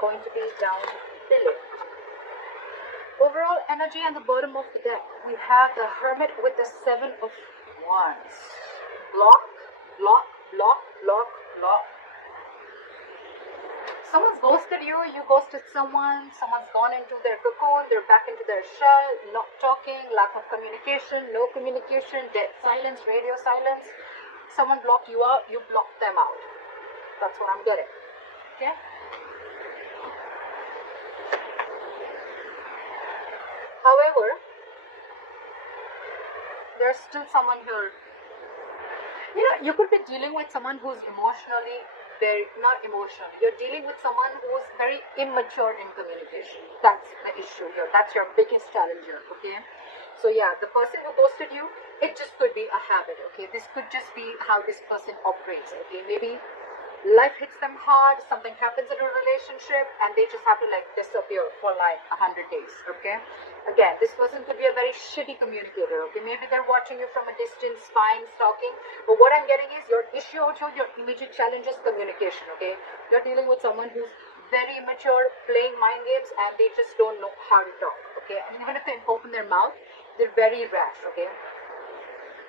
going to be down below. Overall energy on the bottom of the deck, we have the Hermit with the Seven of Wands. Block, block, block, block, block. Someone's ghosted you, you ghosted someone, someone's gone into their cocoon, they're back into their shell, not talking, lack of communication, no communication, dead silence, radio silence. Someone blocked you out, you blocked them out. That's what I'm getting. Okay? However, there's still someone here. You know, you could be dealing with someone who's emotionally not emotional. You're dealing with someone who's very immature in communication. That's the issue here. That's your biggest challenge here, okay? So yeah, the person who ghosted you, it just could be a habit, okay? This could just be how this person operates, okay? Maybe life hits them hard, something happens in a relationship, and they just have to like disappear for like 100 days, okay? Again, this person could be a very shitty communicator, okay? Maybe they're watching you from a distance, spying, stalking, but what I'm getting is your issue out here, your immediate challenge is communication, okay? You're dealing with someone who's very immature, playing mind games, and they just don't know how to talk, okay? And even if they open their mouth, they're very rash, okay?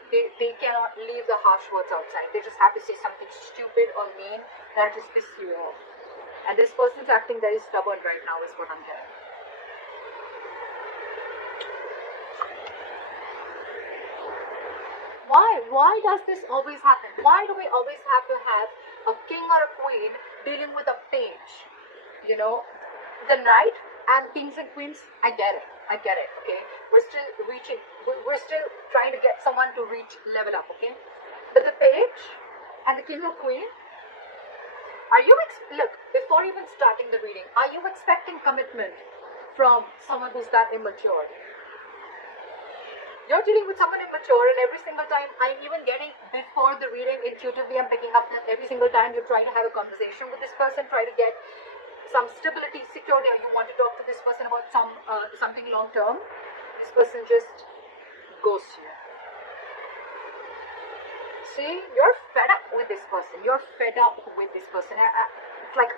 They cannot leave the harsh words outside. They just have to say something stupid or mean that just pisses you off. And this person's acting very stubborn right now is what I'm getting. Why does this always happen? Why do we always have to have a king or a queen dealing with a page? You know, the knight and kings and queens, I get it, okay? We're still trying to get someone to reach level up, okay? But the page and the king or queen, are you, look, before even starting the reading, are you expecting commitment from someone who's that immature? You're dealing with someone immature, and every single time I'm even getting, before the reading, intuitively I'm picking up that every single time you're trying to have a conversation with this person, try to get some stability, security, or you want to talk to this person about something long term, this person just ghosts you. See, you're fed up with this person. You're fed up with this person. It's like,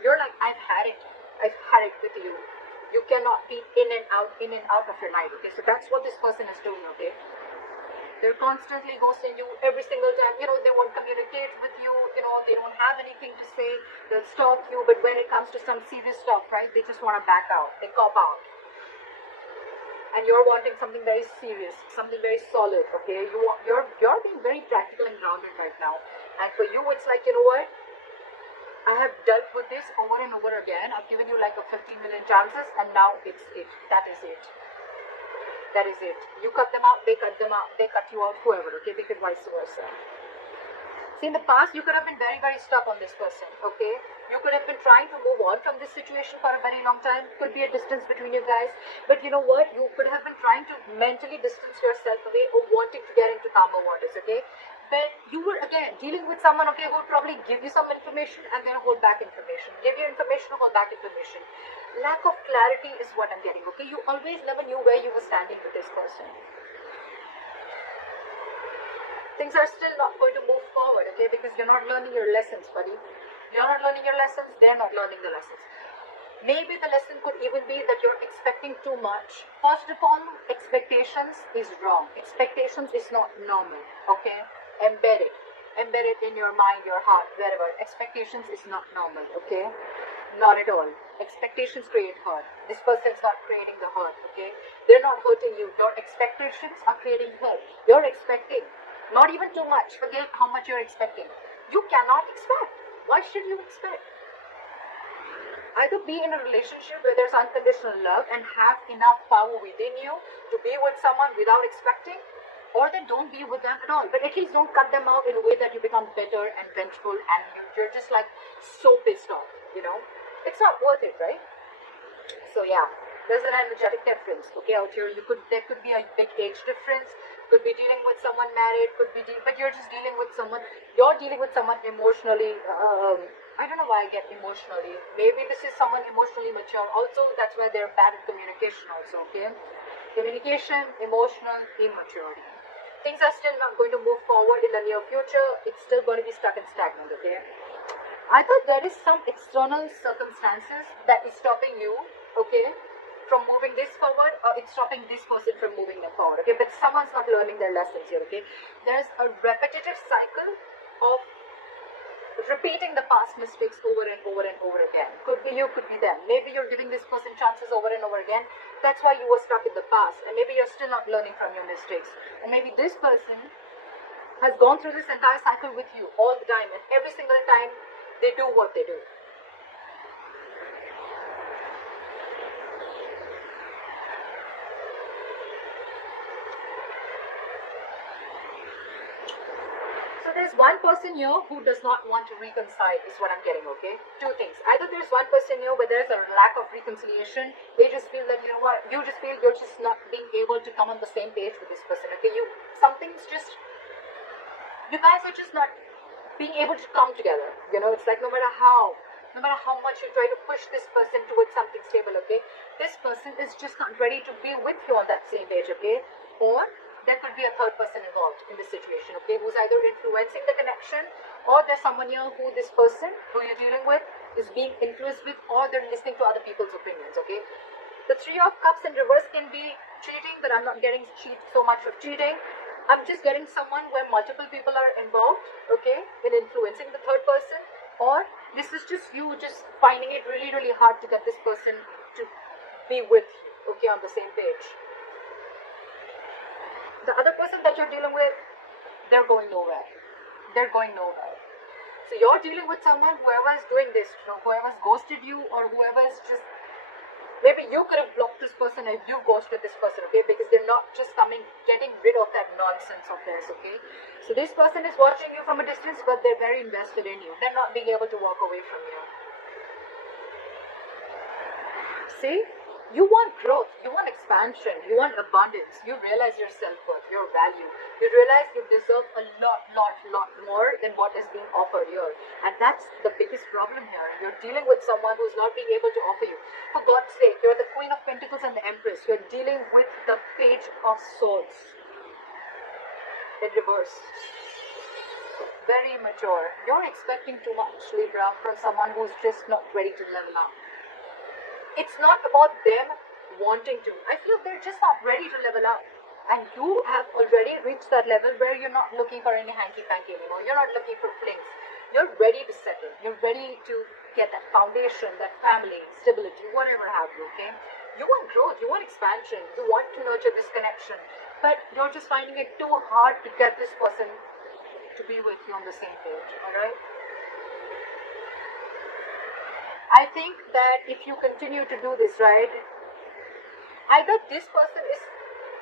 you're like, I've had it with you. You cannot be in and out of your life, okay? So that's what this person is doing, okay? They're constantly ghosting you every single time. You know, they won't communicate with you. You know, they don't have anything to say. They'll stalk you. But when it comes to some serious stuff, right, they just want to back out. They cop out. And you're wanting something very serious, something very solid, okay? You're being very practical and grounded right now. And for you, it's like, you know what? I have dealt with this over and over again. I've given you like a 15 million chances, and now it's it. That is it. That is it. You cut them out, they cut them out, they cut you out, whoever, okay? They could vice versa. See, in the past, you could have been very, very stuck on this person, okay? You could have been trying to move on from this situation for a very long time. Could be a distance between you guys. But you know what? You could have been trying to mentally distance yourself away or wanting to get into calmer waters, okay? But you were, again, dealing with someone, okay, who would probably give you some information and then hold back information. Give you information, hold back information. Lack of clarity is what I'm getting, okay? You always never knew where you were standing with this person. Things are still not going to move forward, okay? Because you're not learning your lessons, buddy. You're not learning your lessons, they're not learning the lessons. Maybe the lesson could even be that you're expecting too much. First of all, expectations is wrong. Expectations is not normal, okay? Embed it in your mind, your heart, wherever. Expectations is not normal, okay? Not at all. Expectations create hurt. This person's not creating the hurt, okay? They're not hurting you. Your expectations are creating hurt. You're expecting. Not even too much. Forget how much you're expecting. You cannot expect. Why should you expect? Either be in a relationship where there's unconditional love and have enough power within you to be with someone without expecting, or then don't be with them at all. But at least don't cut them out in a way that you become bitter and vengeful and you're just like so pissed off, you know? It's not worth it, right? So yeah, there's an energetic difference, okay, out here. There could be a big age difference, could be dealing with someone married, but you're just dealing with someone, emotionally, I don't know why I get emotionally. Maybe this is someone emotionally mature. Also, that's why they're bad at communication also, okay? Communication, emotional, immaturity. Things are still not going to move forward in the near future. It's still going to be stuck and stagnant, okay? Either there is some external circumstances that is stopping you, okay, from moving this forward, or it's stopping this person from moving them forward, okay, but someone's not learning their lessons here, okay. There's a repetitive cycle of repeating the past mistakes over and over and over again. Could be you, could be them. Maybe you're giving this person chances over and over again. That's why you were stuck in the past, and maybe you're still not learning from your mistakes. And maybe this person has gone through this entire cycle with you all the time, and every single time they do what they do. So there's one person here who does not want to reconcile, is what I'm getting, okay? Two things. Either there's one person here where there's a lack of reconciliation. They just feel that, you know what, you just feel you're just not being able to come on the same page with this person, okay? Something's just, you guys are just not being able to come together. You know, it's like no matter how much you try to push this person towards something stable, okay? This person is just not ready to be with you on that same page, okay? Or there could be a third person involved in this situation, okay, who's either influencing the connection, or there's someone here who this person who you're dealing with is being influenced with, or they're listening to other people's opinions, okay. The Three of Cups in reverse can be cheating, but I'm not getting so much of cheating. I'm just getting someone where multiple people are involved, okay, in influencing the third person, or this is just you just finding it really, really hard to get this person to be with you, okay, on the same page. The other person that you're dealing with, they're going nowhere. They're going nowhere. So you're dealing with someone, whoever is doing this, you know, whoever's ghosted you, or whoever's just, maybe you could have blocked this person if you ghosted this person, okay, because they're not just getting rid of that nonsense of theirs, okay. So this person is watching you from a distance, but they're very invested in you. They're not being able to walk away from you. See? You want growth, you want expansion, you want abundance, you realize your self-worth, your value, you realize you deserve a lot more than what is being offered here. And that's the biggest problem here. You're dealing with someone who's not being able to offer you. For God's sake, you're the Queen of Pentacles and the Empress. You're dealing with the Page of Swords in reverse. Very mature. You're expecting too much, Libra, from someone who's just not ready to level up. It's not about them wanting to. I feel they're just not ready to level up. And you have already reached that level where you're not looking for any hanky-panky anymore. You're not looking for flings. You're ready to settle. You're ready to get that foundation, that family, stability, whatever have you, okay? You want growth. You want expansion. You want to nurture this connection. But you're just finding it too hard to get this person to be with you on the same page, alright? I think that if you continue to do this, right, either this person is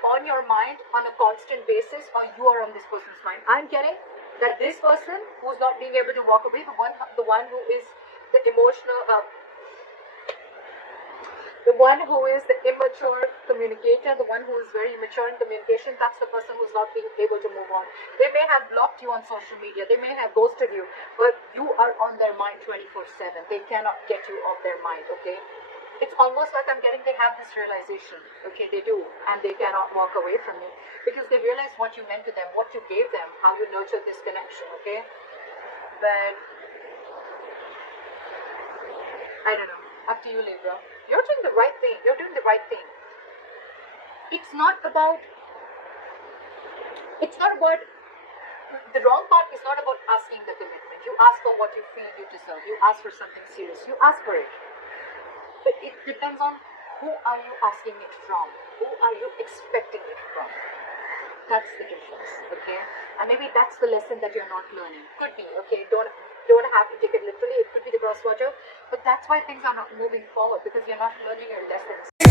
on your mind on a constant basis, or you are on this person's mind. I'm getting that this person who's not being able to walk away, the one who is the emotional, the one who is the immature communicator, the one who is very immature in communication, that's the person who's not being able to move on. They may have blocked you on social media, they may have ghosted you, but you are on their mind 24/7. They cannot get you off their mind, okay? It's almost like I'm getting they have this realization, okay, they do, and they cannot walk away from you, because they realize what you meant to them, what you gave them, how you nurtured this connection, okay? But I don't know, up to you, Libra. You're doing the right thing. You're doing the right thing. It's not about, the wrong part is not about asking the commitment. You ask for what you feel you deserve. You ask for something serious. You ask for it. But it depends on who are you asking it from. Who are you expecting it from? That's the difference, okay? And maybe that's the lesson that you're not learning. Could be, okay? Don't have to take it literally. It could be the cross watcher. But that's why things are not moving forward, because you're not learning your lessons.